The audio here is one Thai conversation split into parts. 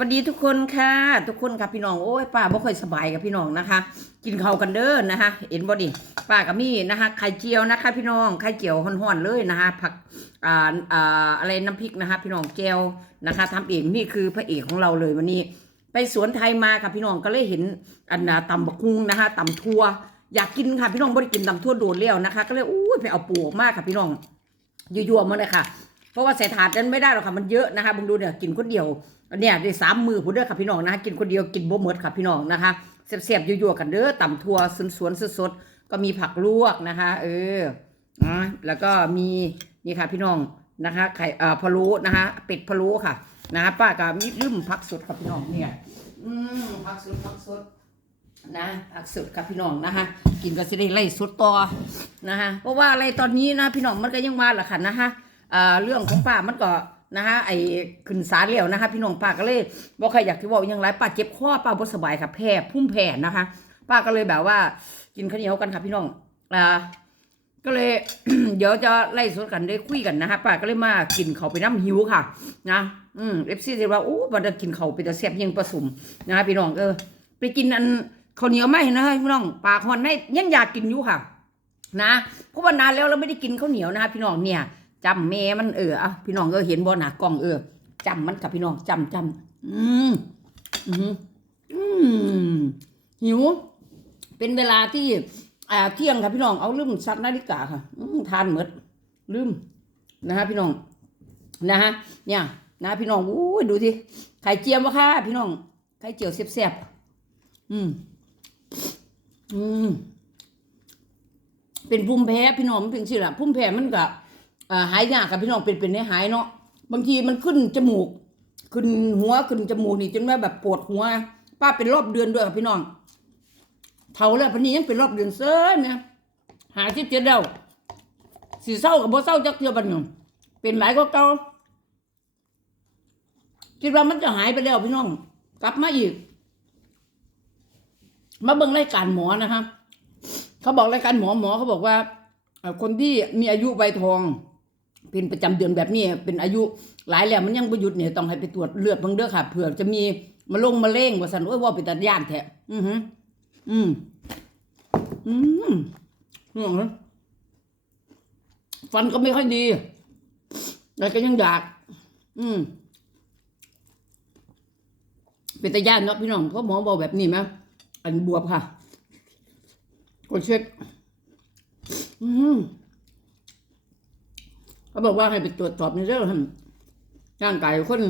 วัสดีทุกคนค่ะ ทุกคนค่ะพี่น้องโอ้ยป้าบ่ค่อยสบายกับพี่น้องนะคะ กินข้าวกันเด้อนะคะเห็นบ่ดิป้ากับมี่นะคะไข่เจียวนะคะ พี่น้องไข่เจียวห่อนๆเลยนะคะ ผักอ่าอ่าอะไรน้ำพริกนะคะ พี่น้องแจวนะคะทำเองนี่คือพระเอกของเราเลยวันนี้ ไปสวนไทยมาค่ะพี่น้องก็เลยเห็นอันนะตำบักฮุงนะคะตำทั่ว อยากกินค่ะพี่น้องบ่ได้กินตำทั่วโดนแล้วนะคะ ก็เลยอู้ยไปเอาปูออกมาค่ะพี่น้องยั่วๆมาเลยค่ะ เพราะว่าใส่ถาดนั้นไม่ได้หรอกค่ะมันเยอะนะคะบึงดูเนี่ยกินคนเดียว เนี่ยได้สามมือผู้เด้อค่ะพี่น้องนะคะกินคนเดียวกินบ่หมดค่ะพี่น้องนะคะเสียบๆยั่วๆกันเด้อต่ำทัวสวนสวนสดๆก็มีผักลวกนะคะ เอออะแล้วก็มีนี่ค่ะพี่น้องนะคะไข่เอ่อพะโล้นะคะ เป็ดพะโล้ค่ะนะคะป้าก็มีลืมผักสดค่ะพี่น้องเนี่ยอืมผักสดผักสดนะผักสดครับพี่น้องนะคะกินก็สิได้ไล่สดต่อนะคะเพราะว่าอะไรตอนนี้นะพี่น้องมันก็ยังว่าแหละค่ะนะคะเอ่าเรื่องของป้ามันก็ นะคะไอ้ขึ้นศาลแล้วนะคะพี่น้องป้าก็เลยบอกใครอยากที่บอกยังไรป้าเจ็บคอป้าบ่สบายค่ะแพ้พุ่มแพ้นะคะ ป้าก็เลยแบบว่า กินข้าวเหนียวกันค่ะพี่น้องอ่าก็เลย เดี๋ยวจะไล่สดกันได้คุยกันนะคะป้าก็เลยมากินเขาไปน้ำหิวค่ะ นะอืมเอฟซีจะว่าโอ้บันจะกินเขาไปแต่แซ่บยังผสมนะคะพี่น้องเออ ไปกินอันข้าวเหนียวไหมนะพี่น้องปากหอนได้ยังอยากกินอยู่ค่ะ นะเพราะว่านานแล้วเราไม่ได้กินข้าวเหนียวนะคะพี่น้องเนี่ย จำแม่มันเอออพี่น้องเออเห็นบ่หนากล้องเออจำมันกับพี่น้องจำจำอืมอืมอืมหิว เป็นเวลาที่อ่าเที่ยงค่ะพี่น้องเอาลืมซัดนาฬิกาค่ะทานหมดลืมนะฮะพี่น้องนะฮะเนี่ยนะพี่น้องอู้ดูสิไข่เจียวมะค่ะ พี่น้องไข่เจียวแซ่บๆอืมอืมเป็นภูมิแพ้พี่น้องมันเป็นสิล่ะภูมิแพ้มันก็อ่า หายยากกับพี่น้องเป็นเป็นได้หายเนาะบางทีมันขึ้นจมูก ขึ้นหัวขึ้นจมูกนี่จนว่าแบบปวดหัว ป้าเป็นรอบเดือนด้วยค่ะพี่น้องเท่าแล้วพันนี้ยังเป็นรอบเดือนเซ้ยเนี่ยหาที่เจ็ดเดาสีเศร้ากับบ่เศร้าจักเทือบันหนึ่งเป็นหลายก็เก่าคิดว่ามันจะหายไปแล้วพี่น้อง กลับมาอีก มาเบิ่งรายการหมอนะคะเขาบอกรายการหมอหมอเขาบอกว่าคนที่มีอายุใบทอง เป็นประจำเดือนแบบนี้เป็นอายุหลายแล้วมันยังบ่หยุดเนี่ยต้องให้ไปตรวจเลือดเบิ่งเด้อค่ะเผื่อจะมีมะลงมะเร็งว่าซั่นโอ้ยว่าเป็นตาย่านแท้อือหืออืมอืมอืมฟันก็ไม่ค่อยดีแต่ก็ยังอยาก อืมเป็นตาย่านเนาะพี่น้องเพราะหมอบอกแบบนี้ไหมอันบวบค่ะกดเช็คอืม เขาบอกว่าให้ไปตรวจสอบในเรื่องร่างกายคน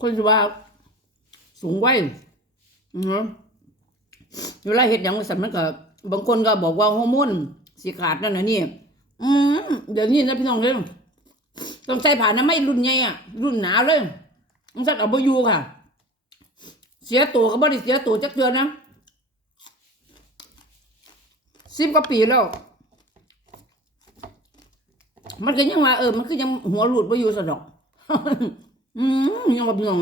คนที่ว่าสูงวัยอืมเวลาเห็ดอย่างสันมันก็บางคนก็บอกว่าฮอร์โมนสีขาดนั่นนะนี่ อืมเดี๋ยวนี้นะพี่น้องเรื่องต้องใส่ผ่านนะไม่รุ่นใหญ่อะรุ่นหนาเลยต้องใส่เอาบอยูค่ะ เสียตัวก็บ่ได้เสียตัวจักเดือนนะสิบกว่าปีแล้ว มันก็ยังว่าเออ มันก็ยังหัวหลุดไปอยู่สะดอก อืมยังว่าพี่น้อง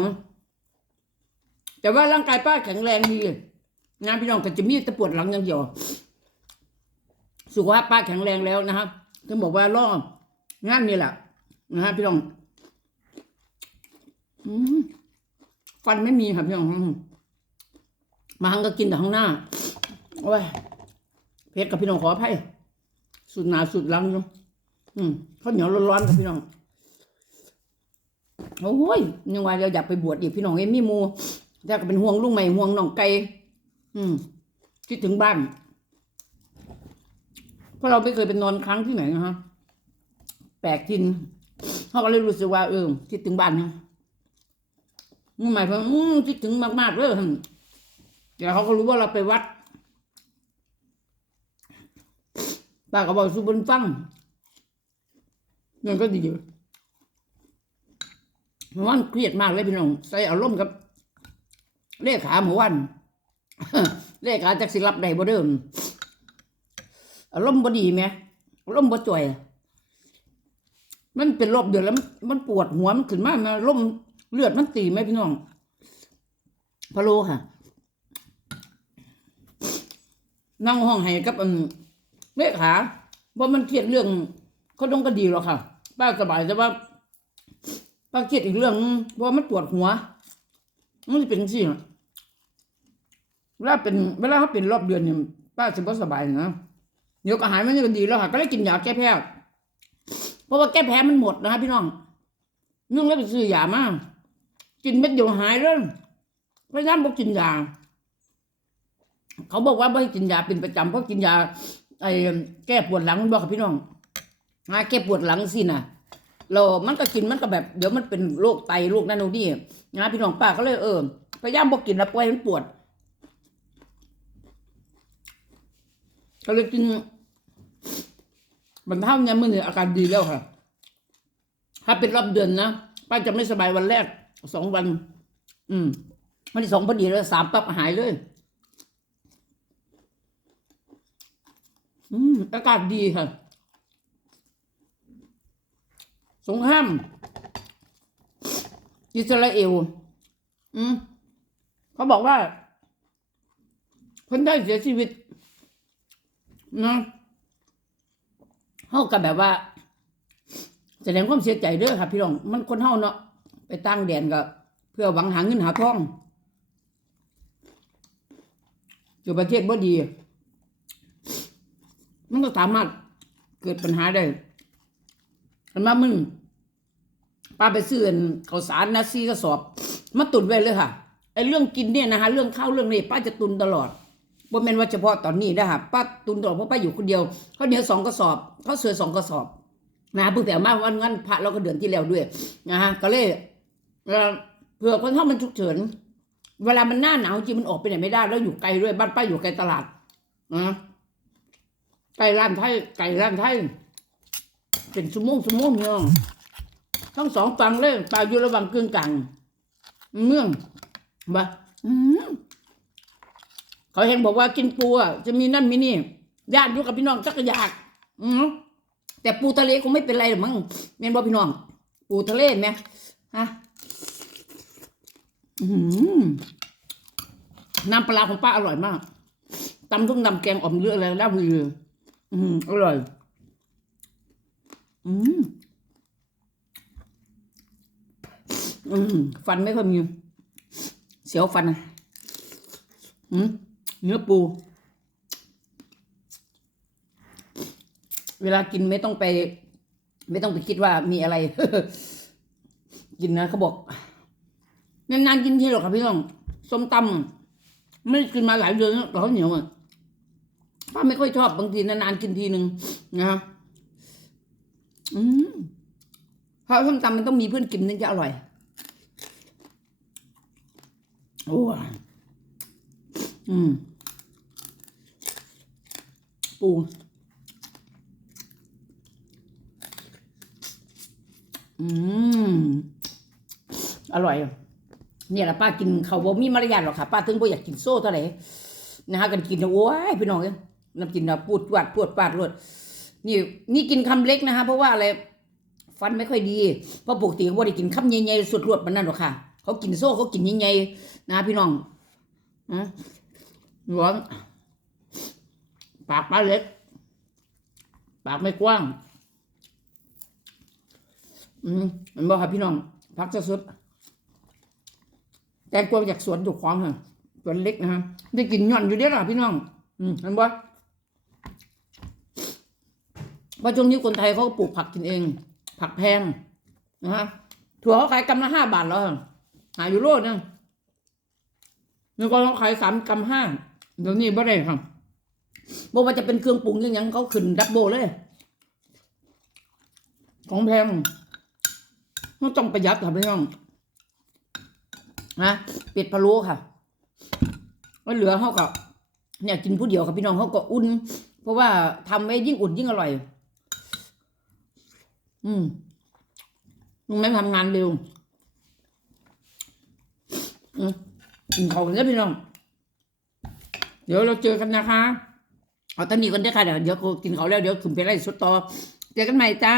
แต่ว่าร่างกายป้าแข็งแรงดีงานพี่น้องก็จะมีแต่ปวดหลังอย่างเดียวสุขภาพป้าแข็งแรงแล้วนะครับถึงบอกว่าล่องานนี่แหละนะฮะพี่น้องอืมฟันไม่มีค่ะพี่น้องมาหังก็กินแต่ข้างหน้าโอ้ยเพชรกับพี่น้องขออภัยสุดหนาสุดหลังเนาะ อืมข้าวเหนียวร้อนๆกับพี่น้องโอ้ยยังว่าเราอยากไปบวชอีกพี่น้องเอ็มมีหมูแต่ก็เป็นห่วงลุงใหม่ห่วงน้องไก่อืมคิดถึงบ้านเพราะเราไม่เคยไปนอนครั้งที่ไหนนะฮะแปลกทินเขาก็เลยรู้สึกว่าเออคิดถึงบ้านนะนี่หมายความอืมคิดถึงมากๆเลยเดี๋ยวเขาก็รู้ว่าเราไปวัดป้าก็บอกสุบนฟัง นั่นก็ดีเมื่อวานเครียดมากเลยพี่น้องใส่อารมณ์กับ เลขาเมื่อวันเลขาจากสิรับใดบ่เดิมอารมณ์บ่ดีไหมอารมณ์บ่จ่อย มันเป็นรอบเดือนแล้วมันปวดหัวมันขึ้นมามันล่มเลือดมันตีไหมพี่น้องพะโลค่ะนั่งห้องให้กับอืมเลขาว่ามันเครียดเรื่องเขาต้องก็ดีหรอกค่ะ ป้าสบายแต่ว่าป้าเครียดอีกเรื่องเพราะว่ามันปวดหัวมันจะเป็นจังซี่น่ะเวลาเป็นเวลาเขาเป็นรอบเดือนเนี่ยป้าจะบ่สบายนะเดี๋ยวก็หายมันก็ดีแล้วค่ะ ก็เลยกินยาแก้แพ้เพราะว่าแก้แพ้มันหมดนะคะพี่น้องนึ่งแล้วไปซื้อยามากินเม็ดเดียวหายเลยพยายามบอกกินยาเขาบอกว่าไม่ให้กินยาเป็นประจำเพราะกินยาไอ้แก้ปวดหลังบอกกับพี่น้อง หาแก้ปวดหลังสินะเรามันก็กินมันก็แบบ เดี๋ยวมันเป็นโรคไตโรคนั่นโน่นนี่นะพี่น้องป้าก็เลยเออพยายามบอกกินแล้วปล่อยมันปวด ก็เลยกินบรรเทาเนี่ยมือเนี่ยอาการดีแล้วค่ะ ถ้าเป็นรอบเดือนนะป้าจะไม่สบายวันแรกสองวัน อืมวันที่สองพอดีแล้วสามปั๊บหายเลยอืมอากาศดีค่ะ สงครามอิสราเอล อืมเขาบอกว่า คนได้เสียชีวิตนะเฮากับแบบว่า แสดงความเสียใจเด้อค่ะพี่น้อง มันคนเฮาเนาะไปตั้งแดนก็ เพื่อหวังหาเงินหาทองอยู่ประเทศบ่ดี มันก็สามารถเกิดปัญหาได้ อันมามึงป้าไปซื้อข้าวสารนะซีกระสอบมาตุนไว้เลยค่ะไอ้เรื่องกินเนี่ยนะคะเรื่องข้าวเรื่องนี้ป้าจะตุนตลอดบ่แม่นว่าเฉพาะตอนนี้นะคะป้าตุนตลอดเพราะป้าอยู่คนเดียวเขาวเหนียวสองกระสอบเขาวเสือสองกระสอบนะเพิ่งแต่มาวันงั้นพระเราก็เดือนที่แล้วด้วยนะฮะก็เลยเผื่อคนเท่ามันฉุกเฉิน เวลามันหน้าหนาวจริงมันออกไปไหนไม่ได้ แล้วอยู่ไกลด้วยบ้านป้าอยู่ไกลตลาดนะไก่ร้านไทยไก่ร้านไทย เป็นชั่วโมงชั่วโมงเนาะทั้งสองฝั่งเลยป่าอยู่ระหว่างกึ่งกลางเมืองบ่อืมเขาเห็นบอกว่ากินปูอะจะมีนั่นมีนี่ญาติอยู่กับพี่น้องจักรยากอืมแต่ปูทะเลคงไม่เป็นไรหรอกมั้งเมนบอพี่น้อง ปูทะเลไหมฮะน้ำปลาของป้าอร่อยมากตำทุ่งดำแกงอ่อมเลือดอะไรแล้วคืออืมอร่อย อืมอืมฟันไม่ค่อยมีเสียวฟันอะอืมเนื้อปู เวลากินไม่ต้องไป ไม่ต้องไปคิดว่ามีอะไร กินนะเขาบอกนานๆกินทีหรอกครับพี่น้องส้มตำไม่ได้กินมาหลายเดือนแล้วแต่เขาวเหนียวอะป้าไม่ค่อยชอบบางทีนานๆกินทีหนึ่งนะครับ อืมเพราะส้มตำมันต้องมีเพื่อนกินถึงจะอร่อย โอ้อืม ปูอืม อร่อย เนี่ยแหละป้ากินเขาบ่มีมารยาทหรอกค่ะ ป้าถึงบ่อยากกินโซ่เท่าไหร่นะคะกันกินแล้วโอ้ยพี่น้องเอ้ยน้ำกินนะปูดปวดปวดปาดรวด นี่นี่กินคำเล็กนะคะ เพราะว่าอะไรฟันไม่ค่อยดีเพราะปกติว่าได้กินคำใหญ่ๆสุดรวดมันนั่นหรอกค่ะ เขากินโซ่เขากินใหญ่ๆนะพี่น้องนะร้อนปากป้าเล็ก ปากไม่กว้าง อืมมันบอกค่ะพี่น้องพักจะสุดแตงกวาจากสวนถูกของค่ะสวนเล็กนะฮะได้กินหย่อนอยู่เด้อล่ะพี่น้อง อืมเห็นบ่ ว่าช่วงนี้คนไทยเขาปลูกผักกินเอง ผักแพงนะฮะถั่วเขาขายกำละห้าบาทแล้วหาอยู่โลดนึงเมื่อก่อนเขาขายสามกำห้าเดี๋ยวนี้บ่ได้ครับบอกว่าจะเป็นเครื่องปรุงยังยังเขาขึ้นดับโบเลย ของแพงมันต้องประหยัดค่ะพี่น้องนะเป็ดพะโล้ค่ะแล้วเหลือเขาก็เนี่ยกินผู้เดียวค่ะพี่น้องเขาก็อุ่น เพราะว่าทำไว้ยิ่งอุ่นยิ่งอร่อย อืมมึงไม่ทำงานเร็วอืมกินเขากันะพี่น้อง เดี๋ยวเราเจอกันนะคะเอาตอนนี้กันได้ค่ะ เดี๋ยวเดี๋ยวกินเขาแล้วเดี๋ยวขึ้นไปไล่สุดต่อ เจอกันใหม่จ้า